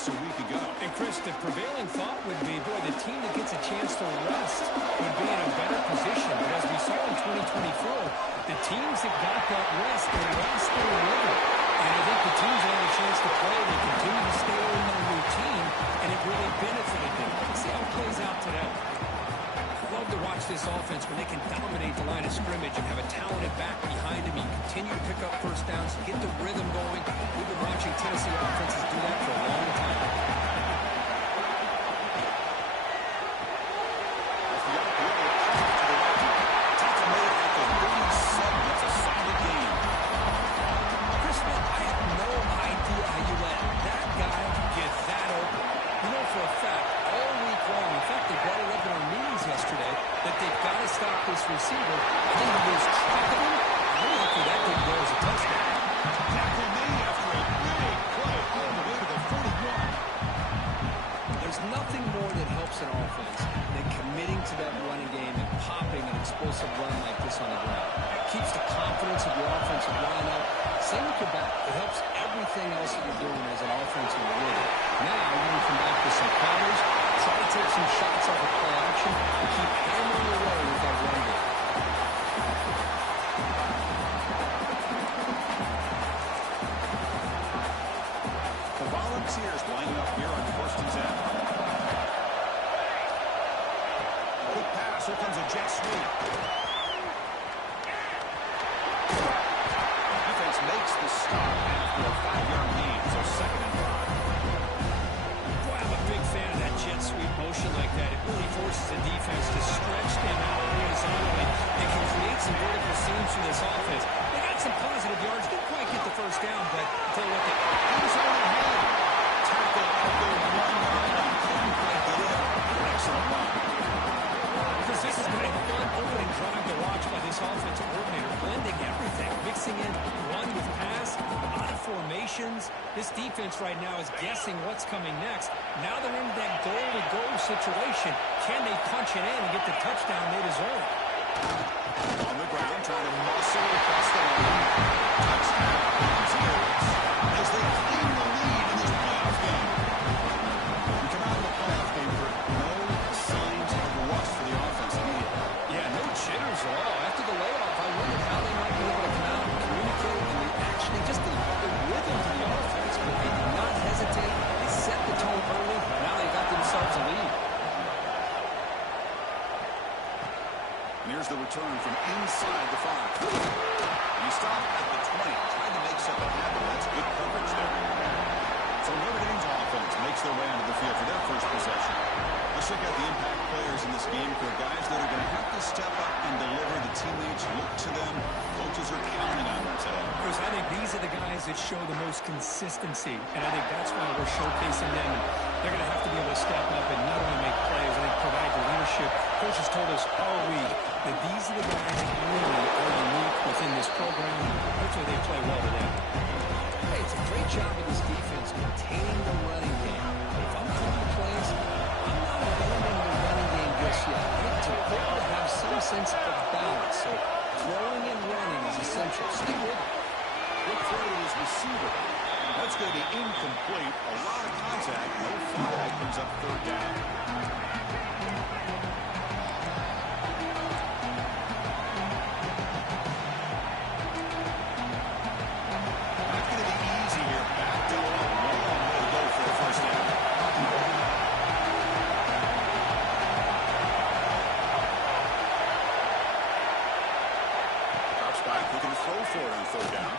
this a week ago. And Chris, the prevailing thought would be, boy, the team that gets a chance to rest would be in a better position. But as we saw in 2024, the teams that got that rest, they lost their rhythm. And I think the teams that had a chance to play, they continue to stay in their routine, and it really benefited them. Let's see how it plays out today. Love to watch this offense when they can dominate the line of scrimmage and have a talented back behind them. You continue to pick up first downs, get the rhythm going. We've been watching Tennessee offenses do that for a long time. That's a solid game. Chris Smith, I have no idea how you let that guy get that open. You know for a fact, all week long, in fact, they brought it up in our meetings yesterday, that they've got to stop this receiver. I think he was tracking him. I'm lucky that didn't go as a touchdown. Tackle made after a big play all the way to the 41. There's nothing more that helps an offense than committing to that running game and popping an explosive run like this on the ground. It keeps the confidence of your offensive line up. Same with your back. It helps everything else that you're doing as an offensive rhythm. Now you're going to come back with some counters, try to take some shots off of play action, and keep hammering away with that run game. The Volunteers lining up here on 1st and 10. Quick pass. Here comes a jet sweep. Defense makes the stop after a 5-yard gain, so 2nd and 5. Boy, I'm a big fan of that jet sweep motion like that. It really forces the defense to stretch them out horizontally. It can create some vertical seams for this offense. They got some positive yards. Didn't quite get the first down, but I'll tell you what, he was on their head. Tackle at the 1-yard line. Couldn't quite get in. Excellent run. Because this has been a fun opening drive to watch by this offensive coordinator, blending everything, mixing in run with pass, a lot of formations. This defense right now is guessing what's coming next. Now they're into that goal-to-go situation. Can they punch it in and get the touchdown they deserve? On the ground, trying to muscle across the line. Touchdown, Volunteers, as they claim the lead in this playoff game. We come out of the playoff game for no signs of rust for the offense immediately. Yeah, no jitters at all. After the layoff, I wondered how they might be able to come out and communicate and actually just the rhythm to the offense. But they did not hesitate. They set the tone early. Now they got themselves a lead. Here's the return from inside the 5. He stopped at the 20, trying to make something happen. That's good coverage there. So Notre Dame's offense makes their way onto the field for their first possession. Let's check out the impact players in this game for guys that are going to have to step up and deliver. The teammates look to them. Coaches are counting on them today. Chris, I think these are the guys that show the most consistency, and I think that's why we're showcasing them. And they're going to have to be able to step up and not only make plays, I think provide the leadership. Coaches told us all week that these are the guys that really are unique within this program. Hopefully they play well today. Hey, it's a great job of this defense containing the running game. If I'm calling plays, I'm not abandoning the running game just yet. I think it's important to have some sense of balance. So throwing and running is essential. Stick with it. Good throw to his receiver. That's going to be incomplete. A lot of contact. No flag. Brings up 3rd down. Not going to be easy here. Backed up. A long way to go for the first down. Drops back. Looking to throw for it on 3rd down.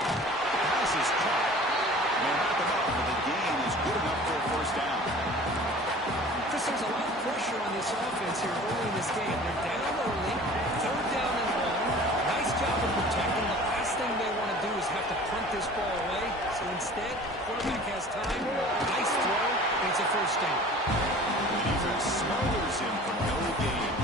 Pass is caught. And they wrap him up, but the gain is good enough for a first down. Chris, there's a lot of pressure on this offense here early in this game. They're down early, 3rd down and 1. Nice job of protecting. The last thing they want to do is have to punt this ball away. So instead, quarterback has time. Nice throw, and it's a first down. The defense smothers him for no gain.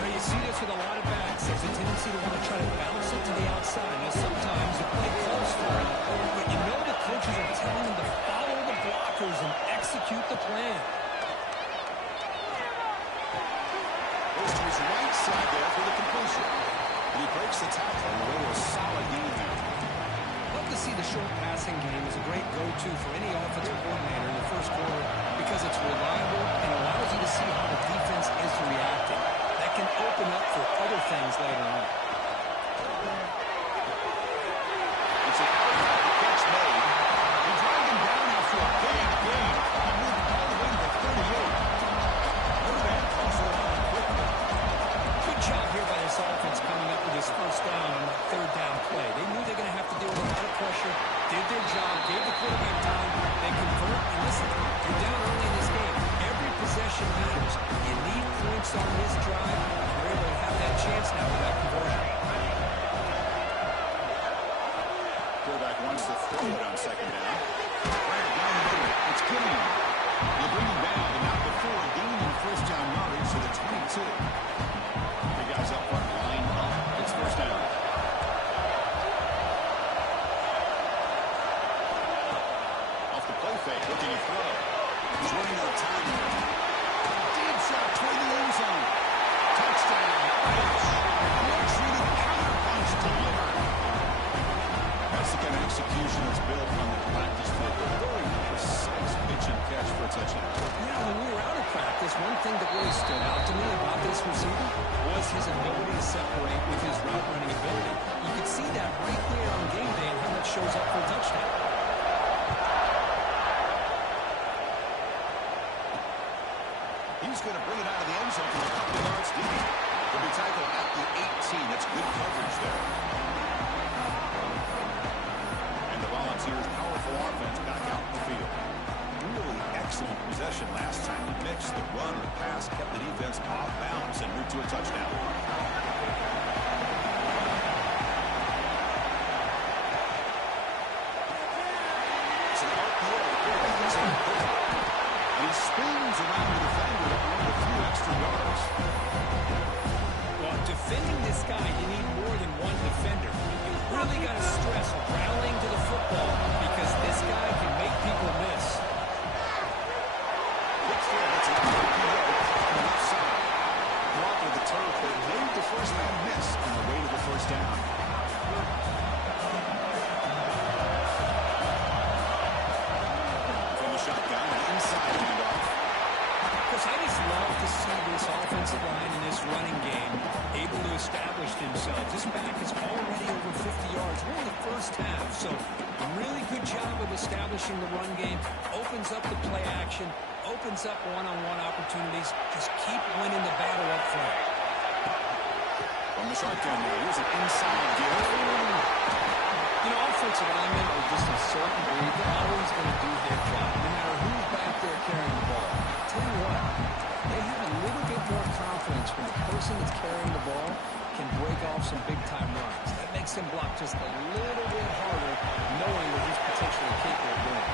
Now you see this with a lot of backs. There's a tendency to want to try to bounce it to the outside. Now sometimes you play close for it, but you know the coaches are telling them to follow the blockers and execute the plan. Goes to his right side there for the completion. And he breaks the tackle on the way to a solid gain there. Love to see the short passing game as a great go-to go-to for any offensive coordinator in the first quarter because it's reliable and allows you to see how the defense is reacting. That can open up for other things later on. It's a catch made. He dragged him down after a big gain. He moved all the way to the 38. Notre Dame comes around quickly. Good job here by this offense coming up with this first down on that third down play. They knew they were going to have to deal with a lot of pressure, did their job, gave the quarterback time, they convert, and listen, you're down early in this game. Every possession matters. You need points on this drive. You're able to have that chance now with that conversion. Quarterback wants to throw it on second down. Right down the middle. It's Killian. They bring him down, but not before gaining first down yardage to the 22. Three guys up front, line up. It's first down. Off the play fake, looking to throw. He's running out of time here. Deep shot toward the end zone. Touchdown. Well-treated counter-punch delivered. That's the kind of execution that's built on the practice field. Very precise pitch and catch for a touchdown. Yeah, when we were out of practice, one thing that really stood out to me about this receiver was his ability to separate with his route running ability. You could see that right there on game day and how that shows up for a touchdown. He's going to bring it out of the end zone from a couple yards deep. He'll be tackled at the 18. That's good coverage there. And the Volunteers' powerful offense back out in the field. Really excellent possession last time. The mix, the run, the pass kept the defense off balance and route to a touchdown. It's an RPO. And he spins around the defender to earn a few extra yards. Well, defending this guy, you need more than one defender. You really got to stress rallying to the football because this guy can make people miss. Looks for it. It's an RPO on the left side. Blocked with the turf that made the first man miss on the way to the first down. From the shotgun, an inside handoff. Because I just love to see this offensive line in this running game able to establish themselves. This back is already over 50 yards. We're in the first half, so a really good job of establishing the run game. Opens up the play action, opens up one-on-one opportunities. Just keep winning the battle up front. From the shotgun now, here's an inside give. You know, offensive linemen are just a certain breed. They're always going to do their job, no matter who's back there carrying the ball. Tell you what, they have a little bit more confidence when the person that's carrying the ball can break off some big-time runs. That makes him block just a little bit harder, knowing what he's potentially capable of doing.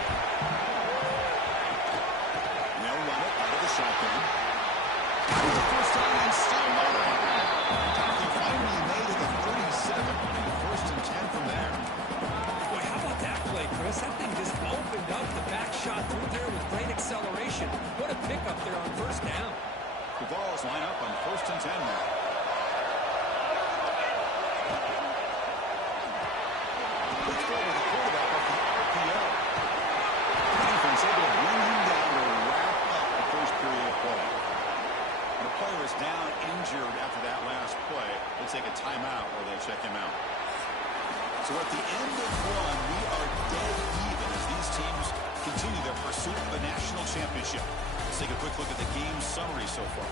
And they'll run it out of the shotgun. Here's the first time and still motoring. Tackle finally made at the 37. First and 10 from there. Boy, how about that play, Chris? That thing just opened up the back shot through there with great acceleration. What a pickup there on first down. The balls line up on first and 10 now. Let's go with the quarterback off the RPO. Defense able to bring him down to wrap up the first period of play. The player is down injured after that last play. They'll take a timeout while they check him out. So at the end of one, we are dead even as these teams continue their pursuit of the national championship. Let's take a quick look at the game summary so far.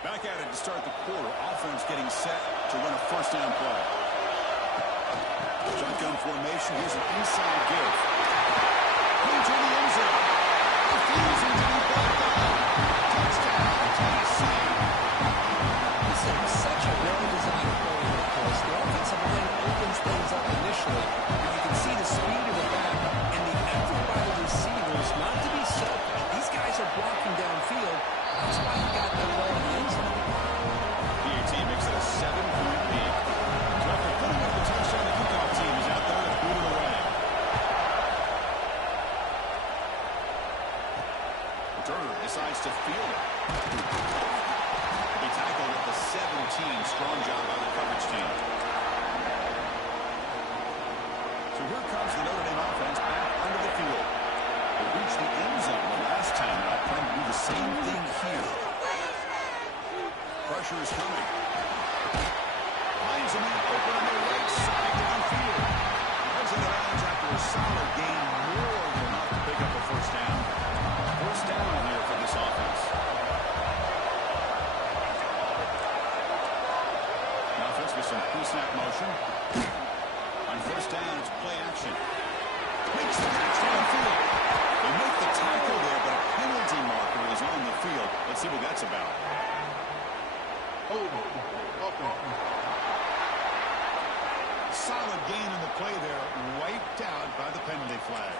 Back at it to start the quarter. Offense getting set to run a first down play. Shotgun formation. Here's an inside give. Into the end zone. Refusing to be backed up. Touchdown, Tennessee. This is such a well-designed play here, Chris. The offensive line opens things up initially, but you can see the speed of the back and the effort by the receivers not to be selfish. These guys are blocking downfield. That's why you got the ball in the end zone. PAT makes it a 7-point lead. So after putting up the touchdown, the kickoff team is out there to boot it away. Strong job by the coverage team. So here comes the Notre Dame offense back under the field. They reached the end zone the last time out, trying to do the same thing here. Pressure is coming. Finds a man open on the right side downfield. Heads into bounds after a solid gain, more than enough to pick up a first down. First down here for this offense. An offense with some pre-snap motion. On first down, it's play action. Makes the catch downfield. They make the tackle there, but a penalty marker is on the field. Let's see what that's about. Solid gain on the play there, wiped out by the penalty flag.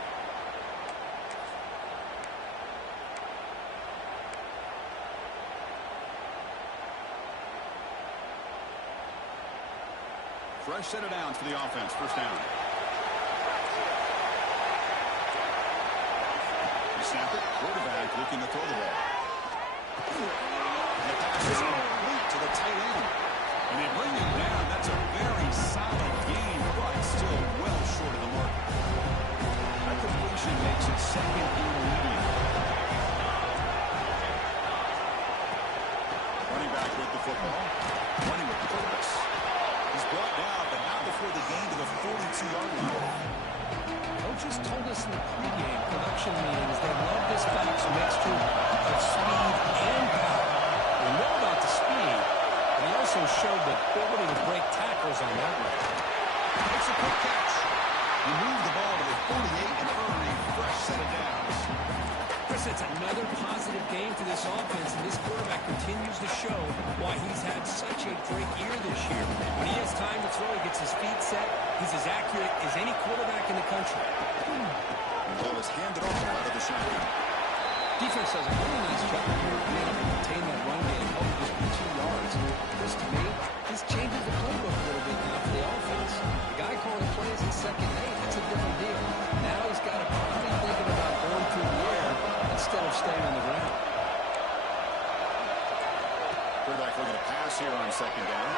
Fresh set of downs for the offense. First down. They snap it. Quarterback looking to throw the ball. The pass is complete to the tight end. And they bring him down. That's a very solid game, but still well short of the mark. That completion makes it second and medium. Running back with the football. Running with purpose. He's brought down, but not before the gain to the 42-yard line. Coaches told us in the pregame production meetings they love this back's mixture of speed and power. We know about the speed, but he also showed the ability to break tackles on that one. Makes a quick catch. He moved the ball to the 48 and earned a fresh set of downs. Chris, it's another positive game for this offense, and this quarterback continues to show why he's had such a great year this year. When he has time to throw, he gets his feet set. He's as accurate as any quarterback in the country. The ball is handed off out of the shotgun. Defense does a really nice job here being able to contain that run game, hold just for 2 yards. This, to me, this changes the playbook a little bit now for the offense. The guy calling plays in second and 8, that's a different deal. Now he's got to probably thinking about going through the air instead of staying on the ground. Quarterback looking to pass here on second down.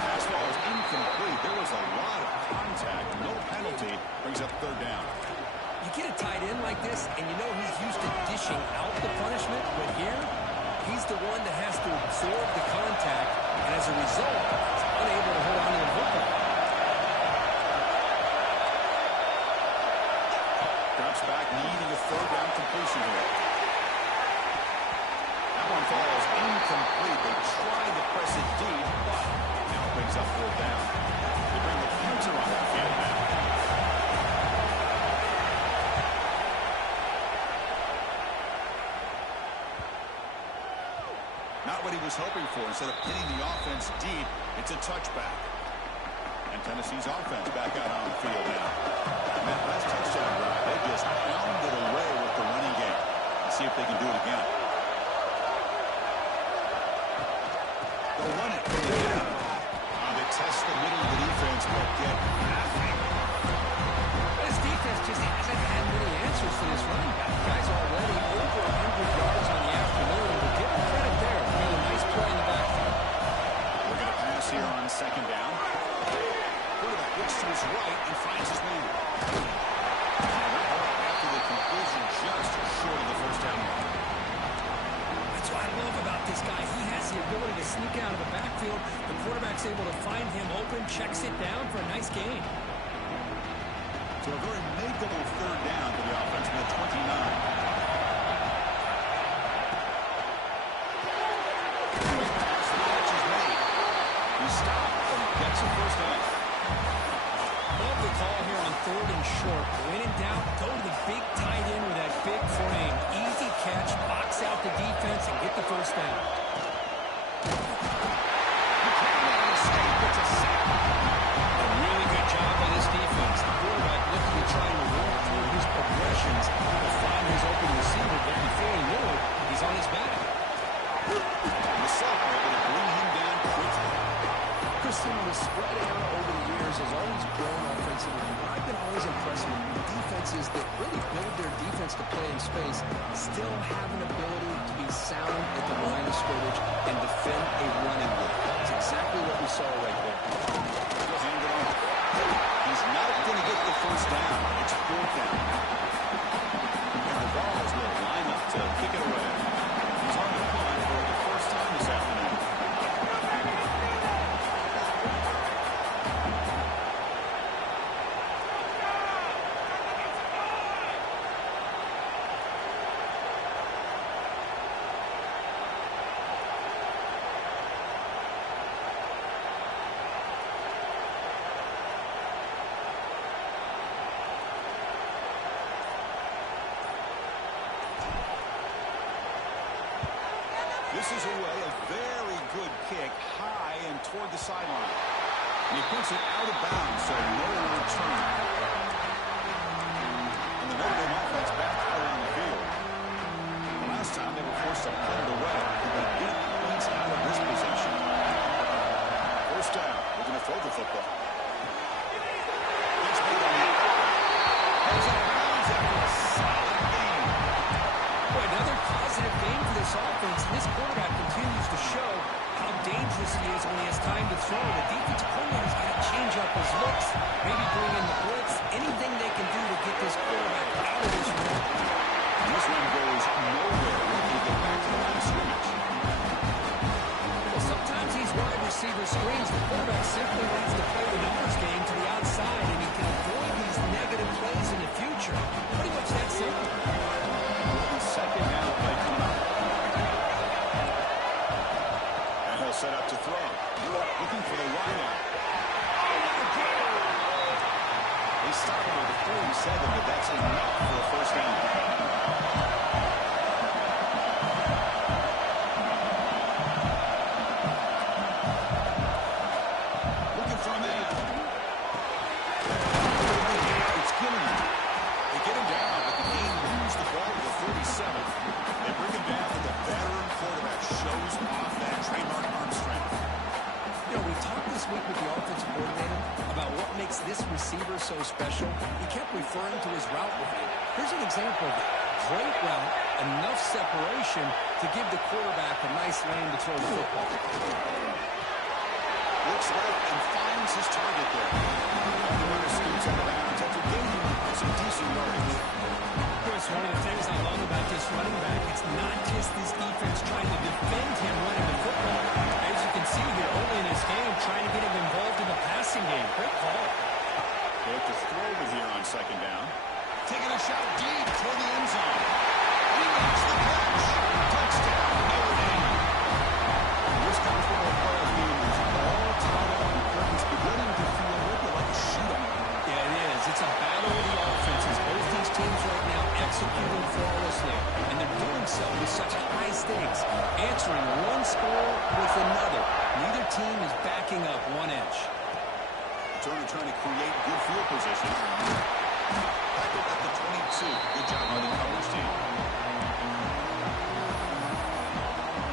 Pass ball is incomplete. There was a lot of contact. No penalty. Brings up third down. You get a tight end like this, and you know he's used to dishing out the punishment, but here, he's the one that has to absorb the contact, and as a result, he's unable to hold on to the football. Drops back, needing a third down completion here. That one falls incomplete. They tried to press it deep, but now it brings up fourth down. They bring the punter on the field now. Not what he was hoping for. Instead of pinning the offense deep, it's a touchback. And Tennessee's offense back out on the field now. And that last touchdown drive, they just pounded away with the running game. Let's see if they can do it again. They'll run it from the middle. They test the middle of the defense, but get nothing. This defense just hasn't had many answers for this running back. Guy's already over 100 yards on the afternoon. We'll give him credit there. Made a nice play in the backfield. We're going to pass here on second down. Quarterback looks to his right and finds his man. After the conclusion, just short of the first down mark. That's what I love about this guy. He has the ability to sneak out of the backfield. The quarterback's able to find him open, checks it down for a nice gain. So a very makeable third down for the offense with 29. Love the call here on third and short. When in doubt, go to the big tight end with that big frame. Easy catch, box out the defense, and get the first down. A really good job by this defense. The quarterback looking to try to walk through his progressions to find his open receiver, but before he knew it, he's on his back. The sophomore able to bring him down quickly. Christian was spreading out over the years, has always grown offensively. I've been always impressed with defenses that really build their defense to play in space, still have an ability to be sound at the line of scrimmage and defend a running game. This is away, a very good kick, high and toward the sideline. And he puts it out of bounds, so no return. And the Notre Dame offense back out on the field. The last time they were forced to put it away, they get points out of this possession. First down, we're going to throw the football. It's made on the goes out of bounds after a solid gain. Boy, another positive game for this offense, and this quarterback continues to show how dangerous he is when he has time to throw. The defensive coordinator's got to change up his looks, maybe bring in the blitz, anything they can do to get this quarterback out of this run. This one goes nowhere. Lucky to get back to the line of scrimmage. Well, sometimes these wide receiver screens, the quarterback simply wants to play the numbers game to the outside, and he can avoid these negative plays in the future. Pretty much that simple. Second down play coming up. And he'll set up to throw. Looking for the wideout. They stop him with a 47, but that's enough for a first down. Looking for a man. It's Gillian. They get him down, but the game moves the ball to the 37th. They bring him down, and the veteran quarterback shows off that trademark arm strength. You know, we talked this week with the offensive coordinator about what makes this receiver so special. He kept referring to his route review. Here's an example of that. Great route, enough separation to give the quarterback a nice lane to throw the football. Looks left and finds his target there. The runner scoots out of bounds after gaining some decent yardage. Of course, one of the things I love about this running back, it's not just this defense trying to defend him running the football. As you can see here, early in this game, trying to get him involved in the passing game. Great call. They have to throw it here on second down. Taking a shot deep toward the end zone. He makes the catch. Touchdown, Notre Dame. This college football playoff game is all tied up and curtains beginning to feel a little like a shootout. Yeah, it is. It's a battle of the offenses. Both these teams right now executing flawlessly, and they're doing so with such high stakes, answering one score with another. Neither team is backing up one inch. Turner trying to create good field position. Tackled at the 22. Good job by the coverage team.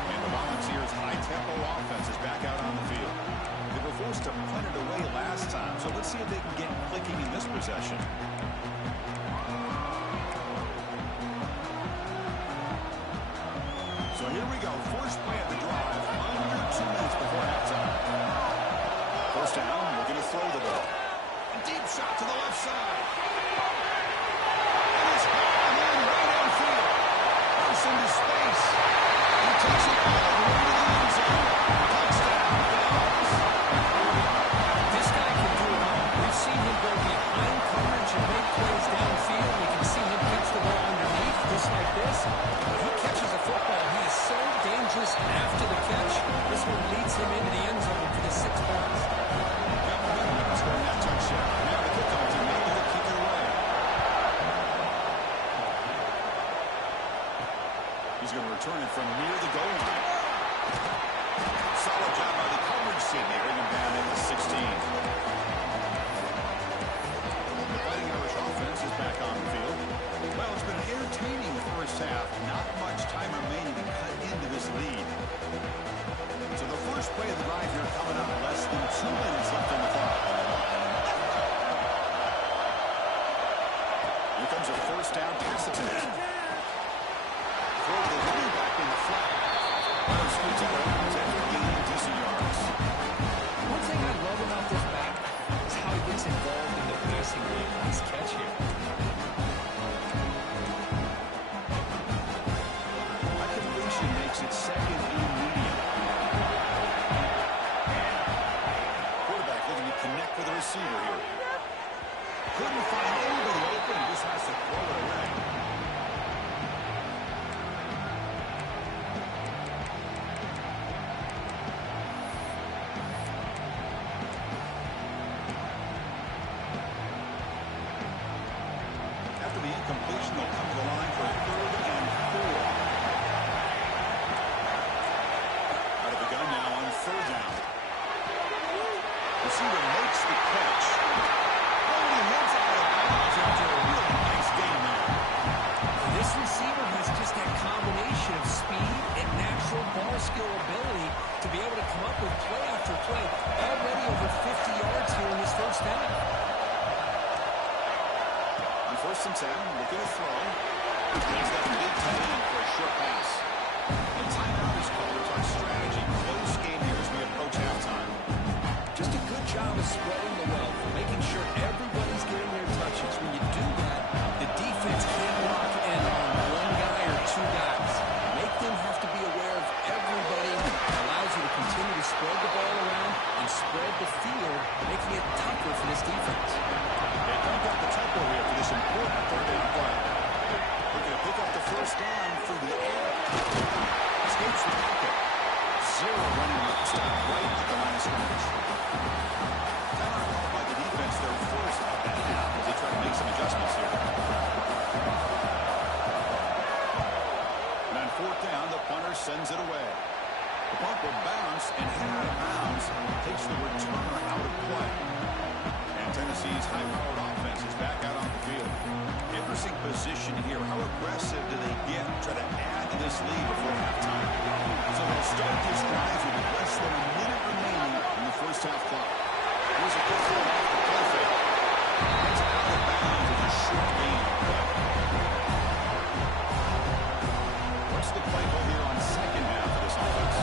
And the Volunteers' high-tempo offense is back out on the field. They were forced to punt it away last time, so let's see if they can get clicking in this possession. So here we go. First play of the drive. Under 2 minutes before halftime. First down. We're going to throw the ball. A deep shot to the left side. And it's gone in right downfield. Goes into space. He takes it all the way to the end zone. Touchdown, Bills. This guy can do it all. We've seen him go behind coverage and make plays downfield. We can see him catch the ball underneath just like this. When he catches a football, he is so dangerous after the catch. This one leads him into the end zone for the 6 points. Scoring that touchdown. Now the kickoff team able to kick it away. He's going to return it from near the goal line. Solid job by the coverage team. They bring him down in the 16. The Fighting Irish offense is back on the field. Well, it's been an entertaining first half. Not much time remaining to cut into this lead. So the first play of the drive here coming up. Less than 2 minutes left on the clock. Here comes a first down pass attempt. Throw to the running back in the flat. Runner scoots out of bounds after gaining decent yards. One thing I love about this back is how he gets involved in the passing game. Nice catch here. That completion makes it second and medium. Quarterback looking to connect with the receiver here. Couldn't find anybody open. Just has to throw it away. receiver makes the catch. Oh, he heads out of bounds after a really nice game there. This receiver has just that combination of speed and natural ball skill ability to be able to come up with play after play. Already over 50 yards here in this first half. On 1st and 10, looking to throw. He's got the big tight end for a short pass. The timeout is called on strategy. Close game here as we approach halftime. Just a good job of spreading the wealth, making sure everybody's getting their touches. When you do that, the defense can't lock in on one guy or two guys. Make them have to be aware of everybody. It allows you to continue to spread the ball around and spread the field, making it tougher for this defense. They don't got the tempo here for this important third down play. They're going to pick up the first down through the air. Escapes the pocket. Zero running room. Stop right at the line of scrimmage. Timeout called by the defense. They're forced at that half as they try to make some adjustments here. And on 4th down, the punter sends it away. The punt will bounce and head out of bounds. Takes the returner out of play. And Tennessee's high-powered offense is back out on the field. Interesting position here. How aggressive do they get to try to add to this lead before halftime? So they'll start this drive with less than a minute remaining in the first half clock. Here's a quick throw off the play fake. It's out of bounds with a short gain. What's the play call here on second half of this offense?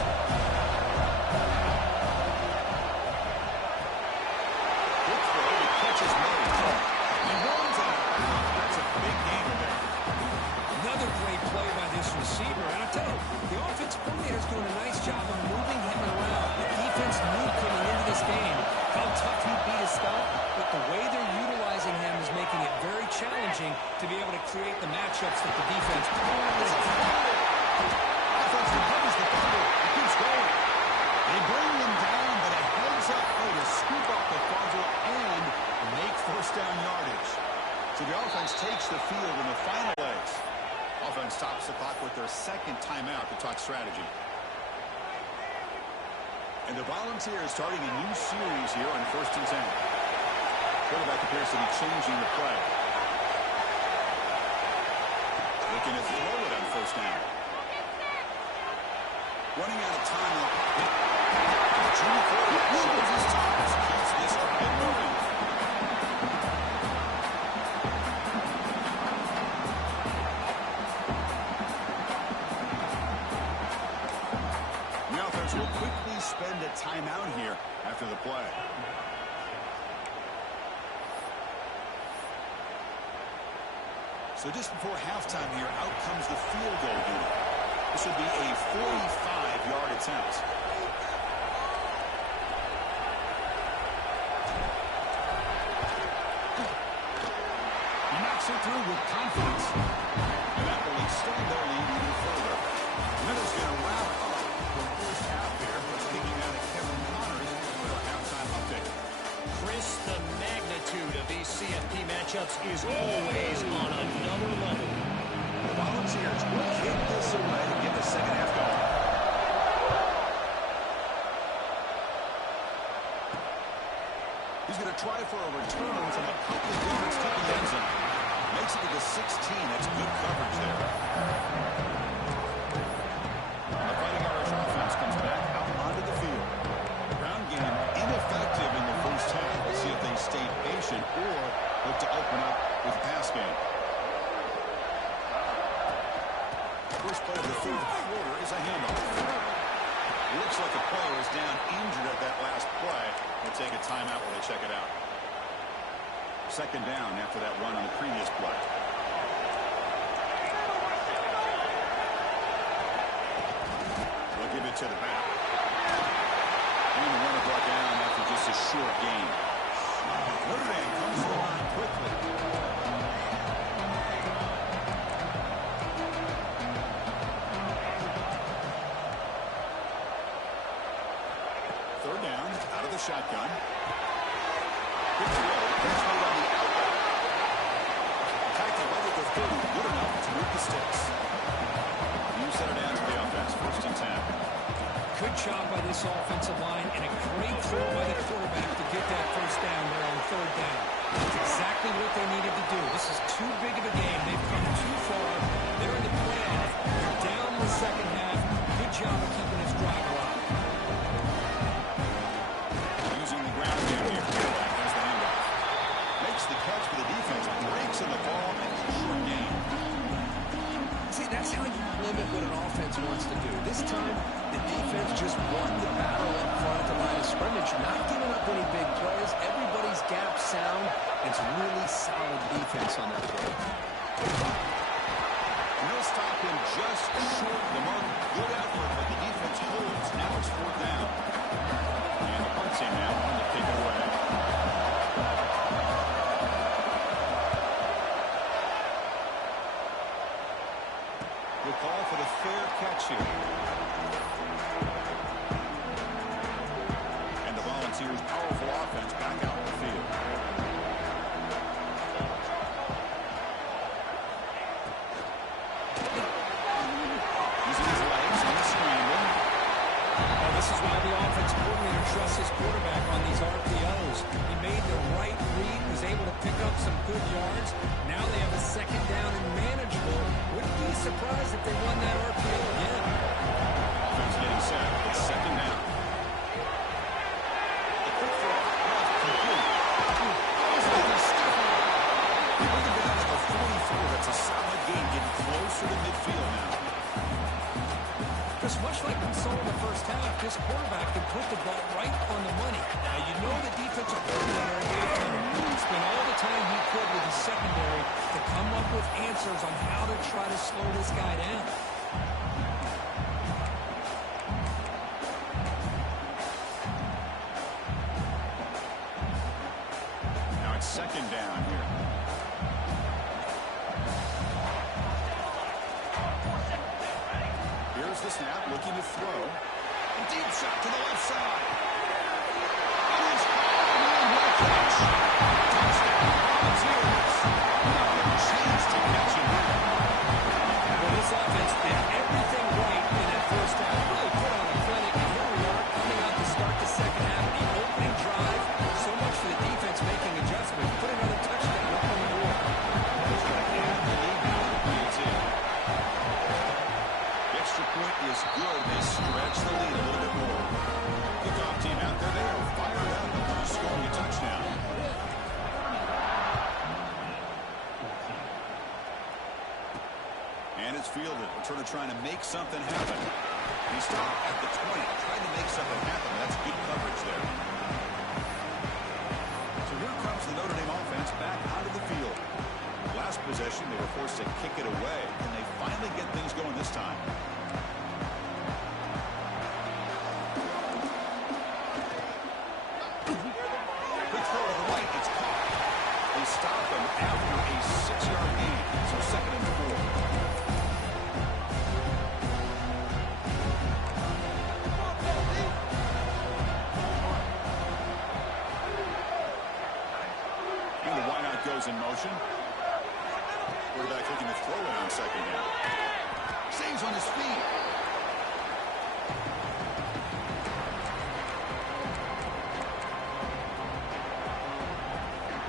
Quick throw, the catch is made. He runs out of bounds. That's a big gain there. Another great play by this receiver. And I tell you, the offensive coordinator is doing a nice job of moving him around. The defense knew coming into this game how tough he'd be to stop, but the way they're utilizing him is making it very challenging to be able to create the matchups that the defense wants. Offense recovers the fumble. It keeps going. They bring him down, but a heads-up play to scoop up the fumble and make first down yardage. So the offense takes the field in the final legs. Offense tops the clock with their second timeout to talk strategy. And the Volunteers starting a new series here on 1st and 10. Quarterback appears to be changing the play. Looking to throw it on 1st down. Running out of time in the pocket. Junior quarterback shows his toughness, keeps this drive moving. The offense will quickly spend a timeout here after the play. So just before halftime here, out comes the field goal unit. This would be a 45-yard attempt. He knocks it through with confidence. And that will extend their lead even further. Notre's going to wrap up the first half here. Let's take you out of Kevin Connors with our halftime update. Chris, the magnitude of these CFP matchups is always on another level. The Volunteers will kick this away to get the second half going. He's going to try for a return from a couple of yards to the end zone. Makes it to the 16. That's good coverage there. The Fighting Irish offense comes back out onto the field. Ground game ineffective in the first half. Let's see if they stay patient or look to open up with pass game. First play of the third quarter is a handoff. It looks like the player is down injured at that last play. They'll take a timeout while they check it out. Second down after that run on the previous play. They'll give it to the back. And the runner brought down after just a short gain. Notre Dame comes to the line quickly. Third down, out of the shotgun. Good throw. Here's made on the outlet. Tackle right at the 30. Good enough to move the sticks. You set it down to the offense. 1st and 10. Could Good job by this offensive line and a great throw by the quarterback to get that first down there on third down. That's exactly what they needed to do. This is too big of a game. They've come too far. They're in the playoff. They're down in the second half. Good job of keeping this drive alive. Using the ground game here. Quarterback has the handoff. Makes the catch for the defense. Breaks in the ball and it's a short game. See, that's how you limit what an offense wants to do. This time, the defense just won the battle up front at the line of scrimmage, not giving up any big plays. Everybody's gap sound. It's really solid defense on that play. We'll stop him just short of the mark. Good effort, but the defense holds. Now it's fourth down. And the punt team now on to kick it away. We'll call for the fair catch here. And the Volunteers' powerful offense back out in the field. Using his legs on the scramble. Well, this is why the offense coordinator trusts his quarterback on these RPOs. He made the right read, was able to pick up some good yards. Now they have a second down and manageable. Wouldn't be surprised if they won that RPO again. Offense getting set. It's second down. The quick throw left complete. Moving down to the 44. That's a solid gain, getting closer to midfield now. Because much like we saw in the first half, this quarterback can put the ball right on the money. Now, you know the defensive coordinator spent all the time he could with his secondary to come up with answers on how to try to slow this guy down. Now it's second down here. Here's the snap, looking to throw. A deep shot to the left side. It is caught. What a catch. Touchdown, Volunteers. Not a chance to catch him here. Well, this offense did everything right in that first half. Really put on a clinic, and here we are coming out to start the second half. The opening drive, so much for the defense making adjustments. Put another touchdown up on the board. That's going to add the lead now to 3-2. The extra point is good. They stretch the lead a little bit more. Kickoff team out there. They are fired up after scoring a touchdown. And it's fielded. Turner trying to make something happen. He stopped at the 20, trying to make something happen. That's good coverage there. So here comes the Notre Dame offense back onto the field. Last possession, they were forced to kick it away. Can they finally get things going this time? Quick throw to the right. It's caught. They stop him after a 6-yard gain. So second and 4. And the wideout goes in motion. Quarterback looking to throw it on second down. Stays on his feet.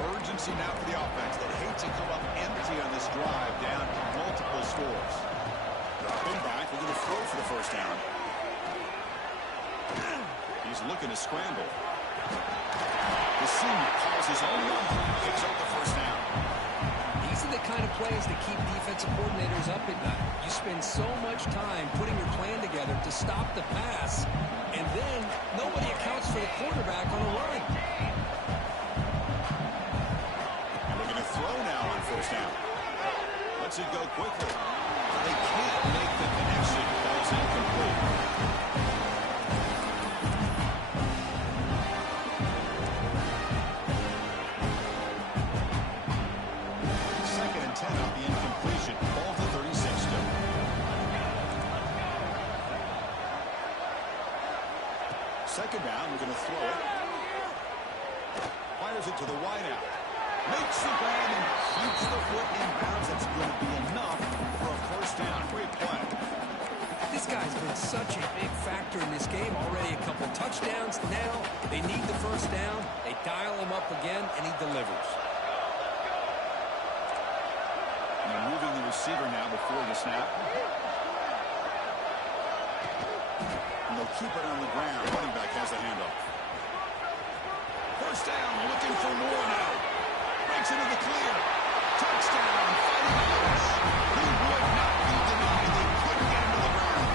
Urgency now for the offense that hate to come up empty on this drive, down multiple scores. Dropping back, looking to throw for the first down. He's looking to scramble. The senior calls his own number, picks up the first down. These are the kind of plays that keep defensive coordinators up at night. You spend so much time putting your plan together to stop the pass, and then nobody accounts for the quarterback on a run. Looking to throw now on first down. Lets it go quickly. They can't make the connection. Ball's incomplete. Second and 10 off the incompletion. Ball to 36 still. Second down, we're going to throw it. Fires it to the wideout. Makes the grab and keeps the foot in bounds. That's going to be enough for a first down. Great play. This guy's been such a big factor in this game. Already a couple touchdowns. Now they need the first down. They dial him up again, and he delivers. And they're moving the receiver now before the snap. And they'll keep it on the ground. Running back has the handoff. First down, looking for more now. Breaks into the clear. Touchdown, Fighting Irish. He would not be denied. They couldn't get him to the ground.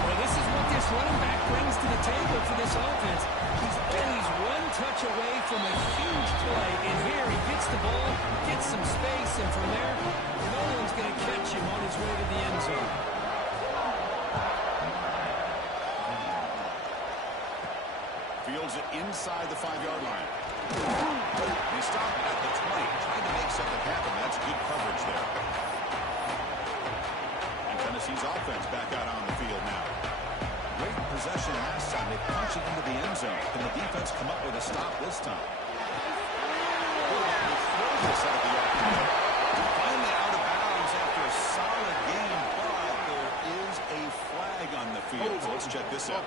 Well, this is what this running back brings to the table for this offense. He's one touch away from a huge play, and here he gets the ball, gets some space, and from there, no one's going to catch him on his way to the end zone. Fields it inside the 5-yard line. They stop at the 20, trying to make something happen. That's good coverage there. And Tennessee's offense back out on the field now. Great possession last time. They punch it into the end zone. Can the defense come up with a stop this time? This out of the yard. Finally out of bounds after a solid game, but there is a flag on the field. So let's check this out.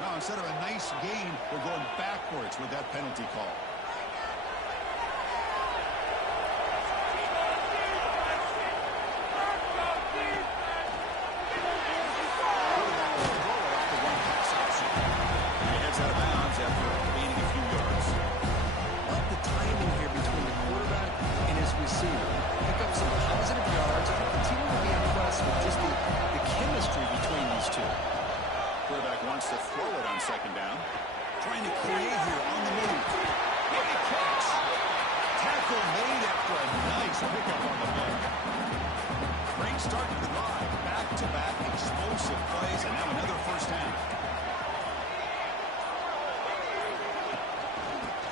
Now, instead of a nice gain, we're going backwards with that penalty call. Wants to throw it on second down. Trying to create here on the move. What a catch. Tackle made after a nice pickup on the play. Great start to the drive. Back-to-back explosive plays, and now another first down.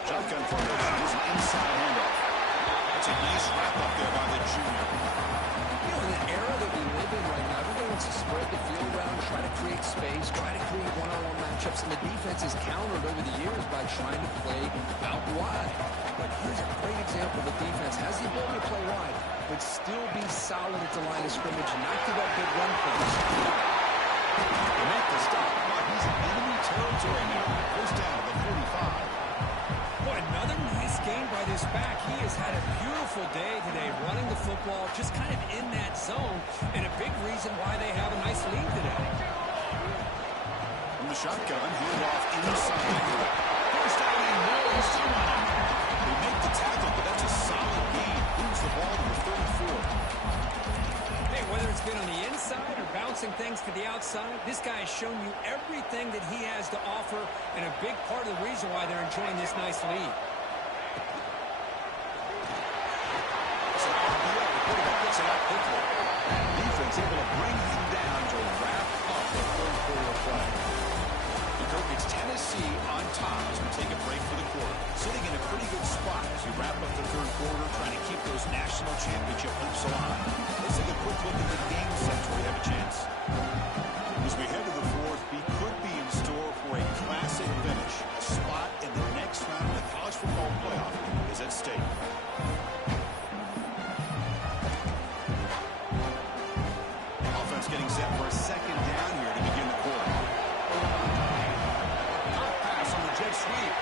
Shotgun formation is an inside handoff. That's a nice wrap-up there by the junior. You know, in the era that we live in right now, everybody wants to spread the field around, try to create space, try to create one-on-one matchups, and the defense is countered over the years by trying to play out wide. But here's a great example. The defense has the ability to play wide, but still be solid at the line of scrimmage and not give up big run plays. They make the stop, but he's in enemy territory now. First down to the 45. Boy, another nice game by this back. He has had a beautiful day today running the football, just kind of in that zone, and a big reason why they have a nice lead today. From the shotgun, he'll off inside. First down and more. He's still running. They make the tackle, but that's a solid gain. Moves the ball to the 34. Hey, whether it's been on the inside or bouncing things to the outside, this guy has shown you everything that he has to offer, and a big part of the reason why they're enjoying this nice lead. Defense able to bring him down to wrap up the third quarter of play. It's Tennessee on top as we take a break for the quarter. Sitting in a pretty good spot as we wrap up the third quarter, trying to keep those national championship hopes alive. Let's take a quick look at the game sets where we have a chance. As we head to the fourth, we could be in store for a classic finish. A spot in the next round of the college football playoff is at stake. Offense getting set for a second down here to begin the quarter. Hot pass on the jet sweep.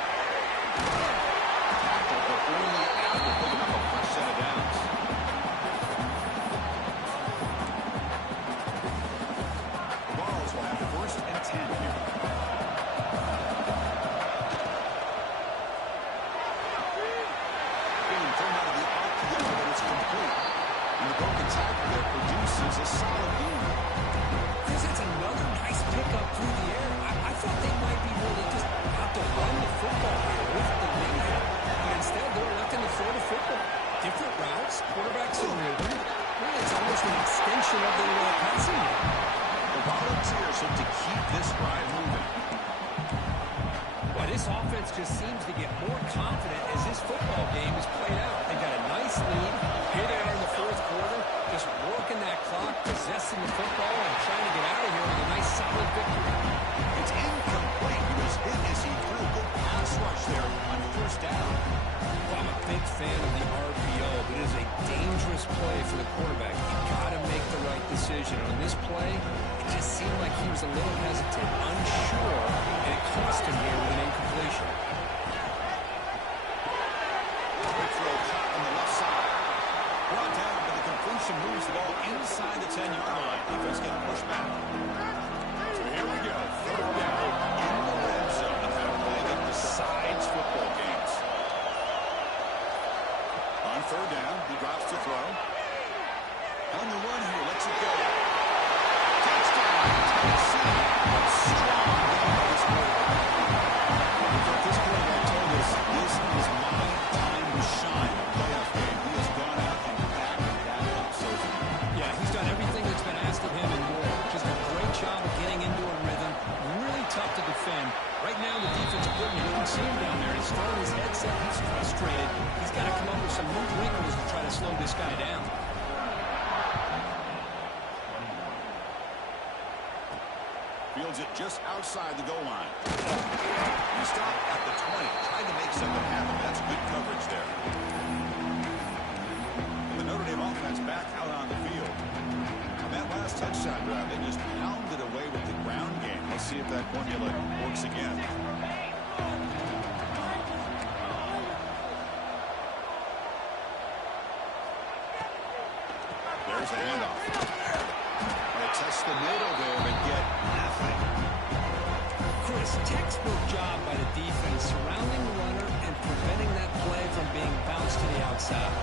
Tackle, but only after picking up a fresh set of downs. The Vols will have first and 10 here. Being thrown out of the RPO, but it's complete. And the broken tackle there produces a solid gain. It's another nice pickup through the air. I thought they might be able to just have to run the football here with the lead. But instead, they're electing to throw the football. Different routes, quarterbacks are moving. Really, it's almost an extension of the passing game. The Volunteers hope to keep this drive moving. Well, this offense just seems to get more confident as this football game is played out. They've got a nice lead. Here they are in the fourth quarter, just working that clock, possessing the football, and trying to get out of here with a nice solid victory. It's incomplete. He was hit as he threw a good pass rush there on first down. Well, I'm a big fan of the RPO, but it is a dangerous play for the quarterback. You've got to make the right decision. On this play, it just seemed like he was a little hesitant, unsure, and it cost him here with an incompletion. Quick throw caught on the left side. Brought down, but the completion moves the ball inside the 10-yard line. Defense getting pushed back. So here we go. Third down in the red zone. A play that decides football games. On third down, he drops to throw. On the run here, lets it go. Touchdown, Tennessee. Strong game by this quarterback. This quarterback told us this is my time to shine. Playoff game. He has gone out and backed that up so far. Yeah, he's done everything that's been asked of him and more. Just a great job of getting into a rhythm. Really tough to defend. Right now, the defensive coordinator, you can see him down there. He's throwing his headset. He's frustrated. He's got to come up with some new wrinkles to try to slow this guy down. Fields it just outside the goal line. He stopped at the 20. Tried to make something happen. That's good coverage there. And the Notre Dame offense back out on the field. On that last touchdown drive, they just pounded away with the ground game. Let's see if that formula works again. There's the handoff. They test the middle there, but get nothing. Chris, textbook job by the defense surrounding the runner and preventing that play from being bounced to the outside.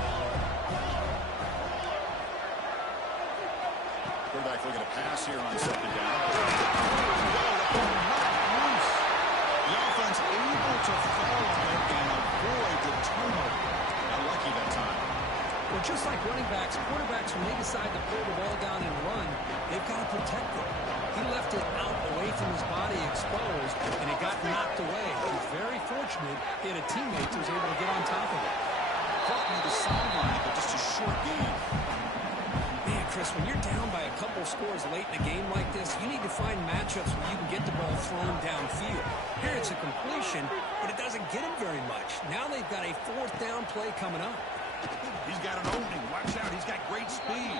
Quarterback looking to pass here on second down. The offense able to fall on it and avoid the turnover. Not lucky that time. Well, just like running backs, quarterbacks, when they decide to pull the ball down and run, they've got to protect it. He left it out away from his body exposed, and it got knocked away. He's very fortunate he had a teammate who was able to get on top of it. Caught near the sideline, but just a short gain. Man, Chris, when you're down by a couple scores late in a game like this, you need to find matchups where you can get the ball thrown downfield. Here it's a completion, but it doesn't get him very much. Now they've got a fourth down play coming up. He's got an opening. Watch out. He's got great speed.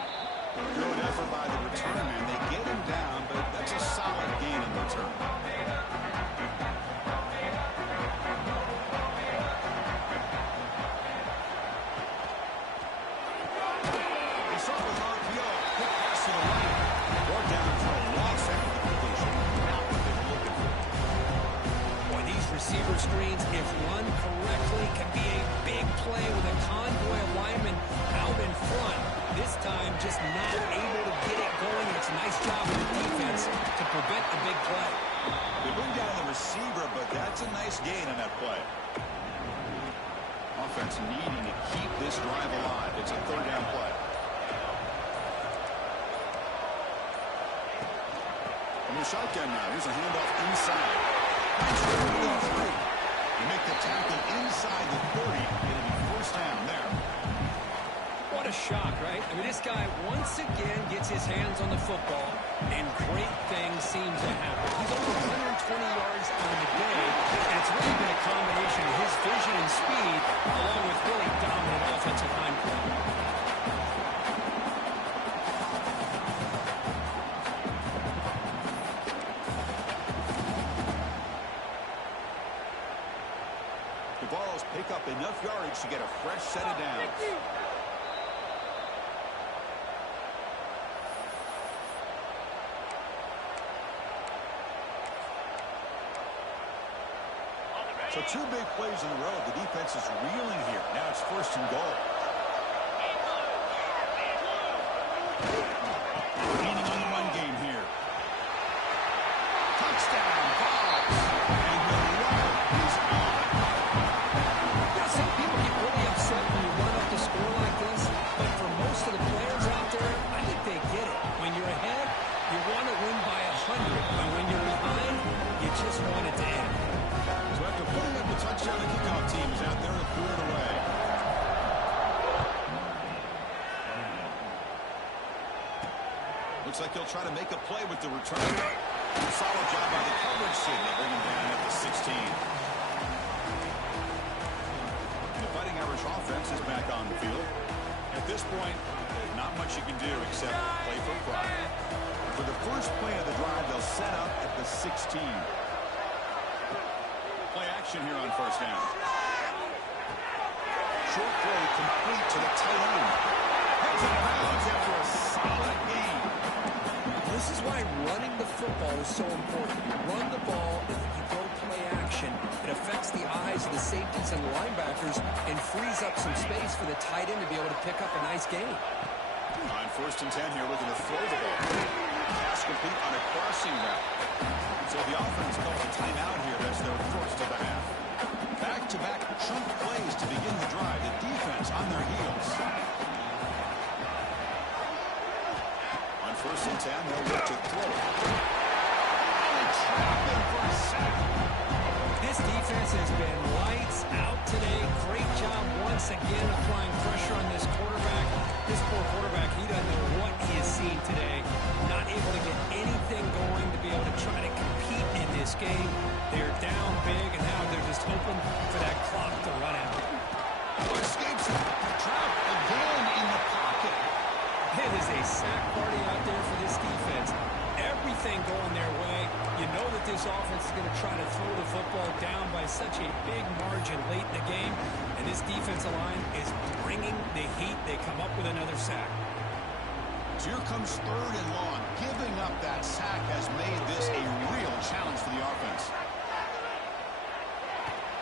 Good effort by the return man. They get him down, but that's a solid gain in return. He saw with RPO. Quick pass to the right. Brought down for a loss after the completion. Not what they were looking for. Boy, these receiver screens, if run correctly, can be a big play with a convoy of linemen out in front. This time, just not able to get it going. It's a nice job of the defense to prevent a big play. They bring down the receiver, but that's a nice gain on that play. Offense needing to keep this drive alive. It's a third down play. From the shotgun now, here's a handoff inside. You make the tackle inside the 30. It'll be first down there. What a shock, right? I mean, this guy once again gets his hands on the football, and great things seem to happen. He's over 120 yards on the day, and it's really been a combination of his vision and speed, along with really dominant offensive line play. The Vols pick up enough yardage to get a fresh set of downs. So two big plays in a row. The defense is reeling here. Now it's first and goal. Leaning on the run game here. Touchdown, Vols. And the run is on. Now, some people get really upset when you run up the score like this, but for most of the players out there, I think they get it. When you're ahead, you want to win by 100. But when you're behind, you just want it to end. So after putting up a touchdown, the kickoff team is out there to put it away. Looks like he'll try to make a play with the return. Solid job by the coverage team. They bring him down at the 16. The Fighting Irish offense is back on the field. At this point, there's not much you can do except play for pride. For the first play of the drive, they'll set up at the 16. Play action here on first down. Short play complete to the tight end. Heads out of bounds after a solid gain. This is why running the football is so important. You run the ball, and then you go play action. It affects the eyes of the safeties and the linebackers and frees up some space for the tight end to be able to pick up a nice gain. On first and 10 here, looking to throw the ball. Pass complete on a crossing route. So the offense calls a timeout here. That's their first of the half. Back-to-back chunk plays to begin the drive. The defense on their heels. On first and 10, they'll look to throw. And trap him for a sack. This defense has been lights out today. Great job once again applying pressure on this quarterback. This poor quarterback, he doesn't know what he has seen today. Not able to get anything going to be able to try to compete in this game. They're down big, and now they're just hoping for that clock to run out. Escapes Trout again in the pocket. It is a sack party out there for this defense. Everything going their way. You know that this offense is going to try to throw the football down by such a big margin late in the game. And this defensive line is bringing the heat. They come up with another sack. So here comes third and long. Giving up that sack has made this a real challenge for the offense.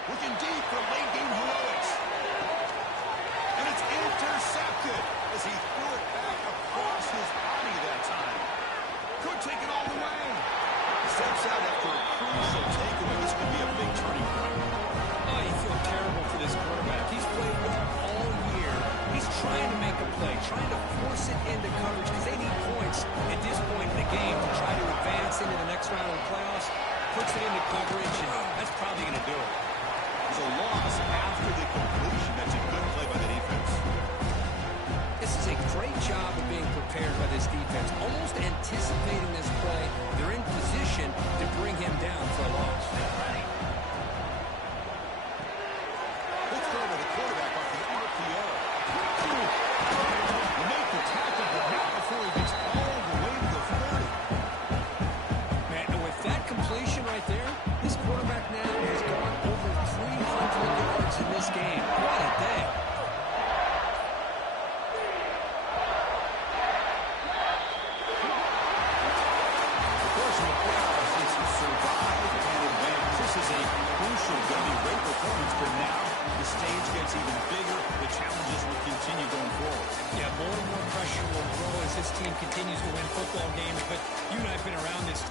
Looking deep for late game heroics. And it's intercepted as he threw it back across his body that time. Could take it all the way. Steps out after a crucial takeaway. This could be a big turning point. Oh, you feel terrible for this quarterback. He's played well all year. He's trying to make a play, trying to force it into coverage because they need points at this point in the game to try to advance into the next round of the playoffs. Puts it into coverage, and that's probably going to do it. There's a loss after the completion. That's a good play by the defense. This is a great job of being prepared by this defense. Almost anticipating this play. They're in position to bring him down for a loss. Let's go to the quarterback off the RPO. He made the tackle, but not before he gets all the way to the 30. Man, and with that completion right there, this quarterback now has gone over 300 yards in this game. What a day. But now the stage gets even bigger. The challenges will continue going forward. Yeah, more and more pressure will grow as this team continues to win football games. But you and I have been around this